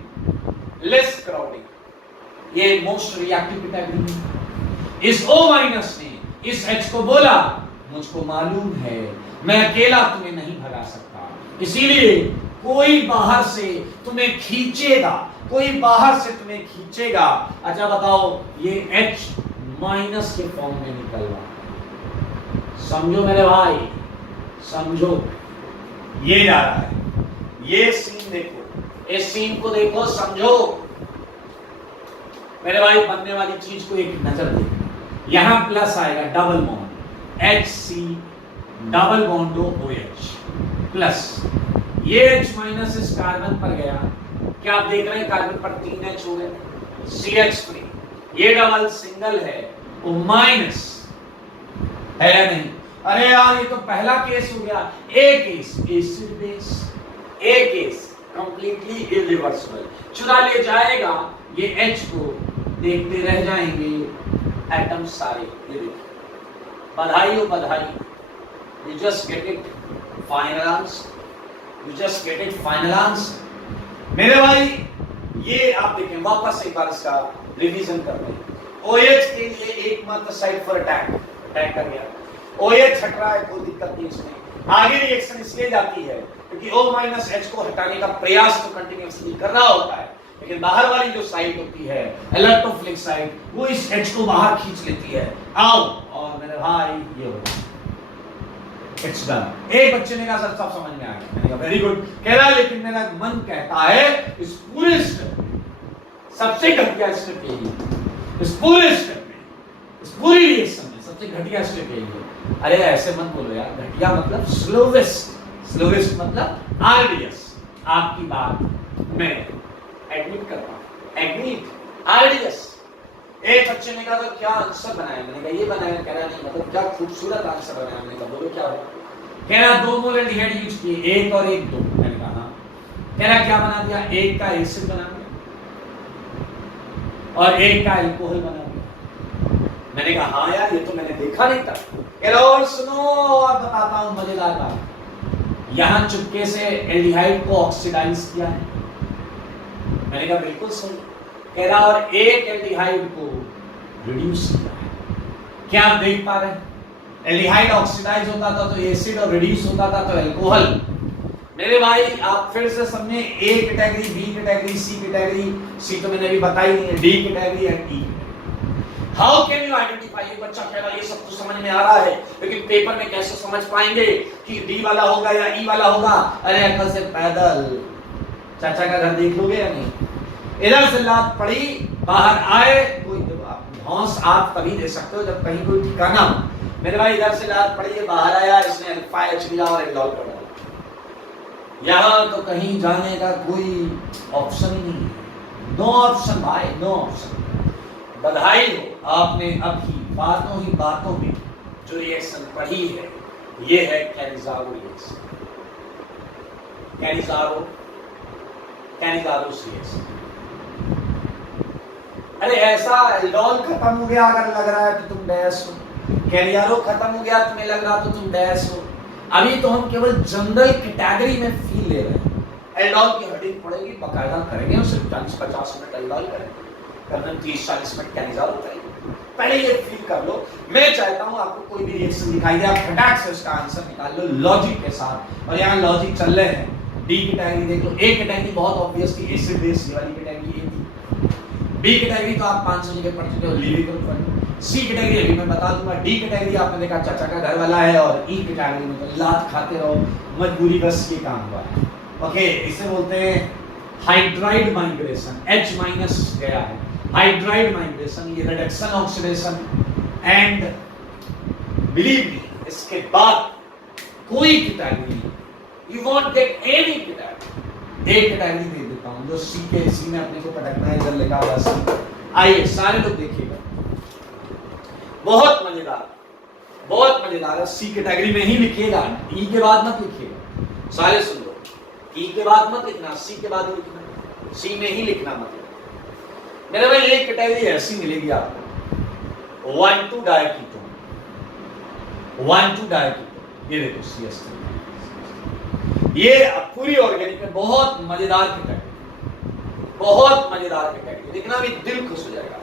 ये मोस्ट रिएक्टिव कैटेगरी में। इस O माइनस ने इस H को बोला मुझको मालूम है मैं अकेला तुम्हें नहीं भगा सकता, इसीलिए कोई बाहर से तुम्हें खींचेगा। अच्छा बताओ ये H माइनस के फॉर्म में निकल रहा, समझो मेरे भाई, समझो, ये जा रहा है, ये सीन देखो, इस सीन को देखो, समझो मेरे भाई। बनने वाली चीज को एक नजर देखो, यहां प्लस आएगा, double bond HC, double bond OH plus, ये H माइनस इस कार्बन पर गया, क्या आप देख रहे हैं कार्बन पर 3 H हो गए, CH3, ये डबल सिंगल है, O माइनस है या नहीं। अरे यार ये तो पहला केस हो गया, ए केस एसिड बेस, ए केस कंप्लीटली इरिवर्सिबल, चुरा ले जाएगा ये H को, देखते रह जाएंगे एटम सारे। ये देखिए, बधाई हो बधाई, you just get it final answer. मेरे भाई ये आप देखें, वापस एक बार इसका रिवीजन करते हैं। OH के लिए एकमात्र साइड पर अटैक कर गया, OH हट रहा है, कोई दिक्कत नहीं इसमें। आगे रिएक्शन इसलिए जाती है क्योंकि O माइनस H को हटाने का प्रयास तो कंटिन्यूअसली कर रहा होता है, लेकिन बाहर वाली जो साइड होती है इलेक्ट्रोफिलिक साइड, वो इस H को बाहर खींच लेती है। आओ, और मेरे भाई ये हो इट्स डन। एक बच्चे ने कहा सर सब समझ में आ गया। मैंने कहा वेरी गुड। कह रहा लेकिन मेरा मन कहता है इस पूरे स्टेप सबसे घटिया स्टेप यही है, इस पूरे स्टेप में, इस पूरी रिएक्शन में सबसे घटिया स्टेप यही है। अरे ऐसे मत बोलो यार, घटिया मतलब स्लोवेस्ट, स्लोवेस्ट मतलब आरडीएस। आपकी बात मैं एडमिट करता हूं, एडमिट आरडीएस। एक बच्चे ने कहा तो क्या आंसर बनाया? मैंने कहा ये बनाया। कह रहा नहीं मतलब क्या खूबसूरत आंसर बनाया। मैंने कहा बोलो क्या हो? कह रहा 2 मोल एल्डिहाइड यूज किए, 1 और 1 2। मैंने कहा हाँ। कह रहा क्या बना दिया? 1 का एसिड बना दिया और 1 का अल्कोहल बना दिया। मैंने कहा हाँ यार ये तो मैंने देखा नहीं था। कह रहा और सुनो और बताता हूं मजेदार बात, यहां चुपके से एल्डिहाइड को ऑक्सीडाइज किया है। मैंने कहा बिल्कुल सही। कह रहा और 1 एल्डिहाइड को रिड्यूस किया है। क्या आप देख पा रहे हैं? एल्डिहाइड ऑक्सीडाइज होता था तो एसिड और रिड्यूस होता था तो अल्कोहल। मेरे भाई आप फिर से समझे, A category, B category, C category, C तो मैंने अभी बताई नहीं है, D category and E। How can you identify? ये बच्चा कह रहा है ये सब तो समझ में आ रहा है, लेकिन पेपर में कैसे समझ पाएंगे कि D वाला होगा या E वाला होगा? अरे अकल से पैदल चाचा का घर देख लोगे या नहीं? इधर से लात पड़ी, बाहर आए, कोई हौस आप तभी दे सकते हो जब कहीं कोई ठिकाना हो। मेरे भाई इधर से लात पड़ी, बाहर आया, इसने अल्फा H लिया और एल्डोल कर डाला। यहां तो कहीं जाने का कोई ऑप्शन ही नहीं है। नो ऑप्शन भाई, नो ऑप्शन। बधाई हो, आपने अभी बातों में जो रिएक्शन पढ़ी है ये है कैनिज़ारो रिएक्शन। Cannizzaro reaction. अरे ऐसा एल्डोल खत्म हो गया अगर लग रहा है तो तुम डैश हो, कैनिज़ारो खत्म हो गया तुम्हें लग रहा तो तुम डैश हो। अभी तो हम केवल जनरल कैटेगरी में फील ले रहे हैं। एल्डोल की हेडिंग पड़ेगी, बकायदा करेंगे, सिर्फ 40-50 मिनट एल्डोल करेंगे, करना 30-40 मिनट कैनिज़ारो करेंगे। पहले ये फील कर लो। मैं चाहता हूं आपको कोई भी रिएक्शन दिखाई दे, आप फटाक से उसका आंसर निकाल लो लॉजिक के साथ। और यहाँ लॉजिक चल रहे हैं। डी कैटेगरी देख लो। ए कैटेगरी बहुत ऑब्वियस थी, एसिड बेस वाली कैटेगरी ए थी। बी कैटेगरी तो आप 500 जगह पढ़ चुके हो, लिविंग ग्रुप। सी कैटेगरी अभी मैं बता दूंगा। डी कैटेगरी आपने देखा चाचा का घर वाला है, और ई कैटेगरी में तो लात खाते रहो, मजबूरी बस ये काम हुआ है। ओके, इसे बोलते हैं हाइड्राइड माइग्रेशन। H माइनस गया है, हाइड्राइड माइग्रेशन, ये reduction oxidation. And believe me, इसके बाद कोई category you want get any category. एक कैटेगरी दे देता हूं जो सी के, सी में अपने को पटकना है, इधर लिखा हुआ सी। आइए सारे लोग देखिएगा, बहुत मजेदार है। सी कैटेगरी में ही लिखिएगा, ई के बाद मत लिखिएगा। सारे सुन लो, ई के बाद मत लिखना, सी के बाद लिखना, सी में ही लिखना मत लिखना। मेरे भाई एक कैटेगरी ऐसी मिलेगी आपको, 1,2 डायकीटोन, 1,2 डायकीटोन। ये देखो CH3, ये पूरी ऑर्गेनिक में बहुत मजेदार कैटेगरी, बहुत मजेदार कैटेगरी, देखना भी दिल खुश हो जाएगा।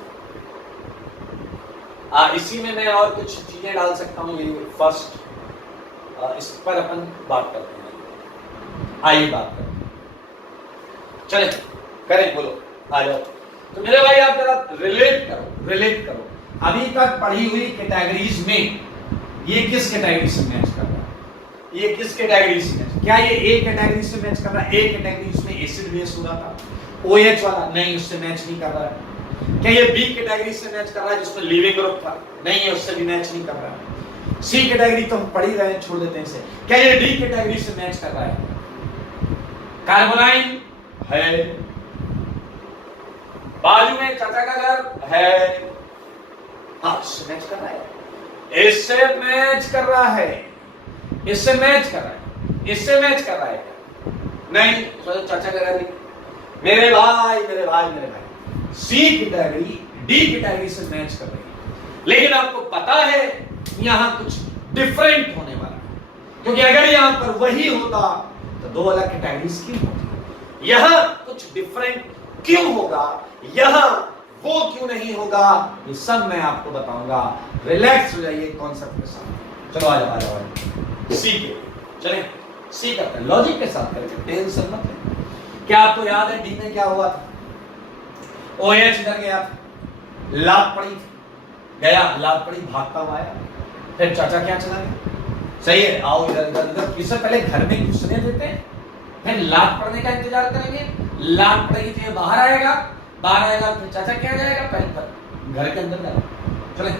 इसी में मैं और कुछ चीजें डाल सकता हूँ। ये फर्स्ट इस पर अपन बात करते हैं। आइए बात करते हैं, चले करें, बोलो आ जाओ। तो मेरे भाई आप जरा रिलेट करो अभी तक पढ़ी हुई कैटेगरीज में ये किस कैटेगरी से मैच कर रहा है? ये किस कैटेगरी से मैच? क्या ये ए कैटेगरी से मैच कर रहा है? ए कैटेगरी उसमें एसिड बेस हो रहा था, OH वाला नहीं, उससे मैच नहीं कर रहा है। क्या ये बी कैटेगरी से मैच कर रहा है जिसमें लिविंग ग्रुप था? नहीं है, उससे भी मैच नहीं कर रहा है। सी कैटेगरी तो हम पढ़ ही रहे हैं, छोड़ देते हैं इसे। क्या ये डी कैटेगरी से मैच कर रहा है? कार्बोनाइन है, बाजू में चाचा का घर है, हाँ इससे मैच कर रहा है, इससे मैच कर रहा है, इससे मैच कर रहा है, इससे मैच कर रहा है। नहीं तो चाचा का घर नहीं। मेरे भाई सी कैटेगरी डी कैटेगरी से मैच कर रही है, लेकिन आपको पता है यहां कुछ डिफरेंट होने वाला है, क्योंकि अगर यहां पर वही होता तो दो अलग कैटेगरीज क्यों होती? यहां कुछ डिफरेंट क्यों होगा, यहां वो क्यों नहीं होगा, ये सब मैं आपको बताऊंगा। रिलैक्स हो जाइए कॉन्सेप्ट के साथ। चलो आ जाओ सी के, चले सी करते हैं, लॉजिक के साथ करेंगे, टेंशन मत लें। क्या आपको याद है डी में क्या हुआ था? OH इधर गया था, लात पड़ी थी, गया लात पड़ी, भागता हुआ आया, फिर चाचा क्या चला गया, सही है, आओ इधर इधर इधर, किसे पहले घर में घुसने देते हैं, फिर लात पड़ने का इंतजार करेंगे, लात पड़ेगी तो ये बाहर आएगा, बाहर आएगा फिर चाचा क्या जाएगा, पहले घर के अंदर जाएगा। चले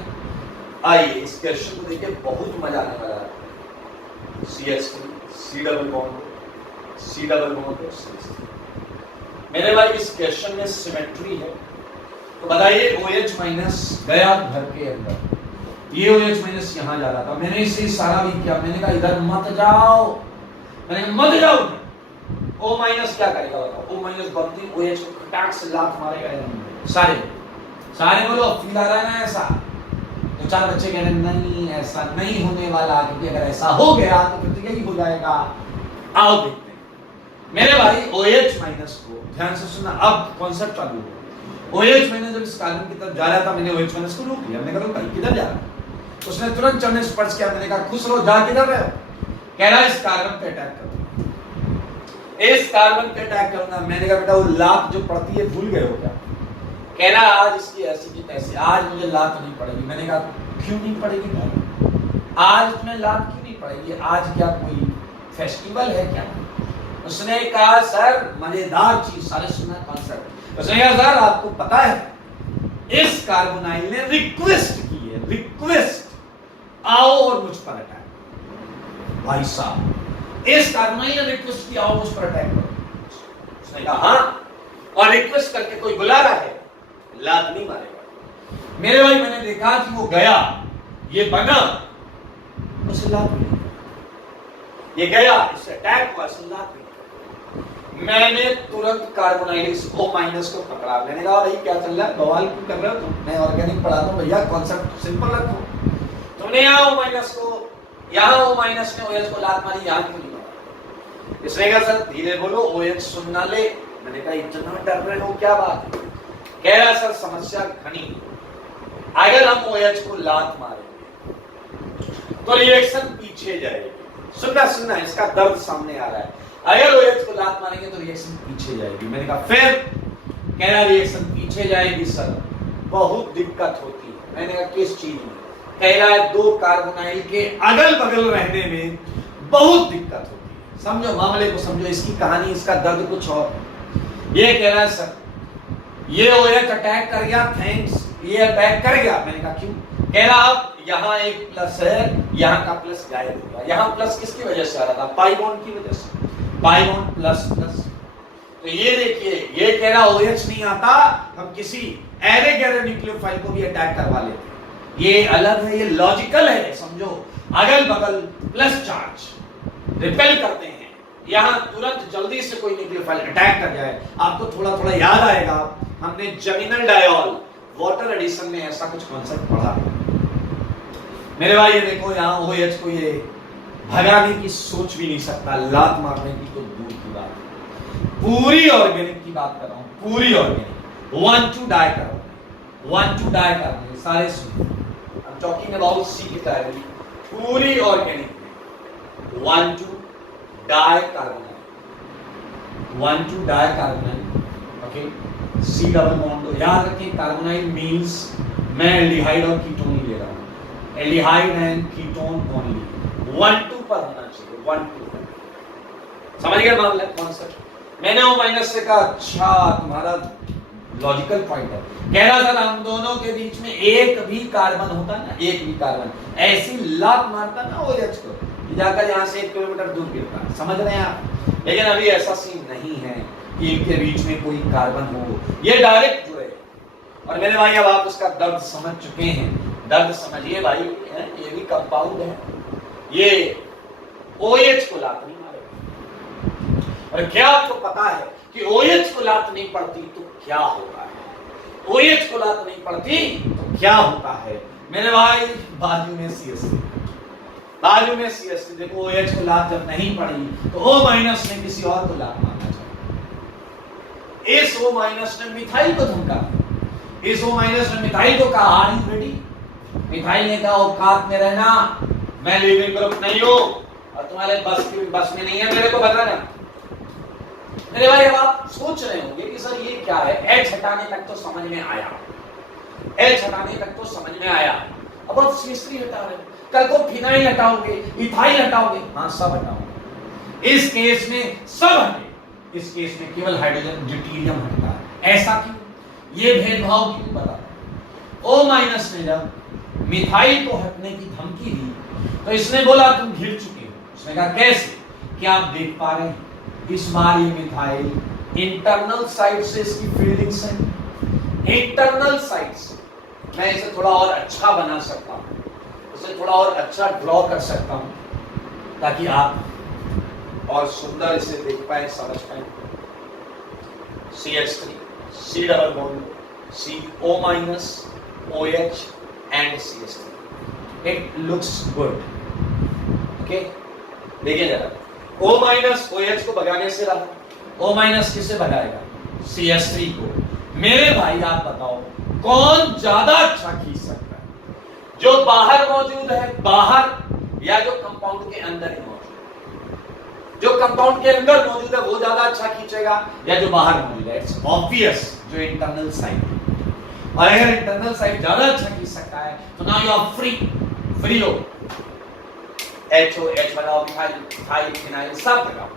आइए इस क्वेश्चन को देखिए, बहुत मजा आने वाला है। सी डबल बॉन्ड मेरे भाई इस क्वेश्चन में सिमेट्री है, तो बताइए OH माइनस गया घर के अंदर, ये OH माइनस यहां जा रहा था, मैंने इसे इशारा भी किया, मैंने कहा इधर मत जाओ, मैंने मत जाओ। O माइनस क्या करेगा बताओ? O माइनस बनती OH को खटाक से लात मारेगा, सारे बोलो फील आ रहा है ना ऐसा? तो चार बच्चे कह रहे नहीं ऐसा नहीं होने वाला, क्योंकि अगर ऐसा हो गया तो फिर तो यही हो जाएगा। आओ देखते हैं मेरे भाई OH माइनस को ध्यान से सुनना, अब कॉन्सेप्ट चालू हो। OH माइनस जब इस कार्बन की तरफ जा रहा था, मैंने OH माइनस को रोक लिया, मैंने कहा भाई किधर जा रहा है? उसने तुरंत चढ़ने स्पर्श किया, मैंने कहा खुश रहो, जा किधर रहे हो? कह रहा है इस कार्बन पे अटैक करो, इस कार्बन पे अटैक करूंगा। मैंने कहा बेटा वो लात जो पड़ती है भूल गए हो क्या? कह रहा आज इसकी ऐसी की तैसी, आज मुझे लात नहीं पड़ेगी। मैंने कहा क्यों नहीं पड़ेगी भाई, आज तुम्हें लात क्यों नहीं पड़ेगी, आज क्या कोई फेस्टिवल है क्या? उसने कहा सर मजेदार चीज, सारे सुना कॉन्सेप्ट। उसने कहा सर आपको पता है इस कार्बोनाइल ने रिक्वेस्ट की है, रिक्वेस्ट आओ और मुझ पर अटैक। भाई साहब इस कार्बोनाइल ने रिक्वेस्ट किया आओ मुझ पर अटैक करो। उसने कहा हाँ, और रिक्वेस्ट करके कोई बुला रहा है, लात नहीं मारेगा। मेरे भाई मैंने देखा कि वो गया, ये बना, उसे लात नहीं, ये गया इससे अटैक हुआ, इसे लात नहीं। मैंने तुरंत कार्बोनाइल O माइनस को पकड़ा, मैंने कहा भाई क्या चल रहा है, बवाल क्यों कर रहे हो तुम? मैं ऑर्गेनिक पढ़ाता हूं भैया, कॉन्सेप्ट सिंपल रखो। तुमने यहाँ O माइनस को, यहाँ O माइनस ने OH को लात मारी, यहाँ क्यों नहीं मारा? इसने कहा सर धीरे बोलो, OH सुन ना ले। मैंने कहा इतना डर रहे हो क्या बात है? कह रहा सर समस्या घनी, अगर हम OH को लात मारेंगे तो रिएक्शन पीछे जाएगी। सुनना इसका दर्द सामने आ रहा है। अगर OH को लात मारेंगे तो रिएक्शन पीछे जाएगी। मैंने कहा फिर? कह रहा रिएक्शन पीछे जाएगी सर, बहुत दिक्कत होती है। मैंने कहा किस चीज में? कह रहा है दो कार्बोनाइल के अगल बगल रहने में बहुत दिक्कत होती है। समझो मामले को, समझो इसकी कहानी, इसका दर्द कुछ और। ये कह रहा है सर ये OH अटैक कर गया, थैंक्स, ये अटैक कर गया। मैंने कहा क्यों? कह रहा अब यहाँ एक प्लस है, यहाँ का प्लस गायब हो गया। यहाँ प्लस किसकी वजह से आ रहा था? पाई बॉन्ड की वजह से, पाई बॉन्ड प्लस प्लस। तो ये देखिए, ये कह रहा OH नहीं आता, हम किसी एरे गैरे न्यूक्लियोफाइल को भी अटैक करवा लेते। ये अलग है, ये लॉजिकल है, समझो। अगल बगल प्लस चार्ज रिपेल करते हैं, यहाँ तुरंत जल्दी से कोई न्यूक्लियोफाइल अटैक कर जाए। आपको थोड़ा थोड़ा याद आएगा, हमने जमीनल डायोल वाटर एडिशन में ऐसा कुछ कॉन्सेप्ट पढ़ा। मेरे भाई ये देखो, यहाँ OH को ये भगाने की सोच भी नहीं सकता, लात मारने की तो दूर की बात है। पूरी ऑर्गेनिक की बात कर रहा हूँ, पूरी ऑर्गेनिक। want to die करने सारे सुनो। I'm talking about C category, पूरी ऑर्गेनिक में want to die carbonyl, okay. C double bond, याद रखें कार्बोनाइल मींस मैं एल्डिहाइड और कीटोन ही ले रहा हूं, एल्डिहाइड एंड कीटोन ओनली। 1-2 पर होना चाहिए, 1-2। समझ गए मामला, कॉन्सेप्ट? मैंने O माइनस से कहा अच्छा तुम्हारा लॉजिकल पॉइंट है। कह रहा था हम दोनों के बीच में एक भी कार्बन होता ना, एक भी कार्बन ऐसी लात मारता ना OH को कि जाकर यहाँ से 1 किलोमीटर दूर गिरता। समझ रहे हैं आप? लेकिन अभी ऐसा सीन नहीं है कि इनके बीच में कोई कार्बन हो, ये डायरेक्ट जुड़े। और मेरे भाई अब आप उसका दर्द समझ चुके हैं, दर्द समझिए भाई, ये भी कंपाउंड है, ये OH को लात नहीं मारेगा। और क्या आपको पता है कि OH को लात नहीं पड़ती तो क्या होता है? OH को लात नहीं पड़ती तो क्या होता है? मेरे भाई बाजू में CH3, बाजू में CH3। देखो OH को लात जब नहीं पड़ी तो O माइनस ने किसी और को लात मारना चाहिए। इस O माइनस ने मिथाइल को धमका, इस O माइनस ने मिथाइल को कहा आर यू रेडी? मिथाइल ने कहा औकात में रहना, मैं लिविंग ग्रुप नहीं हूं और तुम्हारे बस में नहीं है मेरे को बताना। मेरे भाई अब आप सोच रहे होंगे कि सर ये क्या है, एच हटाने तक तो समझ में आया, एच हटाने तक तो समझ में आया, अब आप CH3 हटा रहे हो, कल को फिनाइल हटाओगे, इथाइल हटाओगे, हाँ सब हटाओगे। इस केस में सब हटे, इस केस में केवल हाइड्रोजन ड्यूटेरियम हटता है। ऐसा क्यों, ये भेदभाव क्यों बता। O- ने जब मिथाइल को हटने की धमकी दी तो इसने बोला तुम घिर चुके हो। उसने कहा कैसे, क्या आप देख पा रहे हैं इस बार ये मिथाइल इंटरनल साइड से इसकी फील्डिंग्स है, इंटरनल साइड से। मैं इसे थोड़ा और अच्छा बना सकता हूं, इसे थोड़ा और अच्छा ड्रॉ कर सकता हूं ताकि आप और सुंदर इसे देख पाए, समझ पाए। CH3 C double bond CO- OH and CH3, it looks good, okay? देखिए जरा, O- OH को भगाने से रहा, O- किसे भगाएगा, CH3 को। मेरे भाई आप बताओ कौन ज्यादा अच्छा खींच सकता है, जो बाहर मौजूद है, बाहर, या जो कंपाउंड के अंदर है मौजूद। जो कंपाउंड के अंदर मौजूद है वो ज्यादा अच्छा खींचेगा या जो बाहर मौजूद है। इट्स ऑब्वियस जो इंटरनल साइड, और अगर इंटरनल साइड ज्यादा अच्छा खींच सकता है तो नाउ यू आर फ्री हो। HO H लगाओ, मिथाइल फिनाइल सब लगाओ,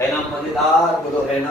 है ना मजेदार, बोलो है ना।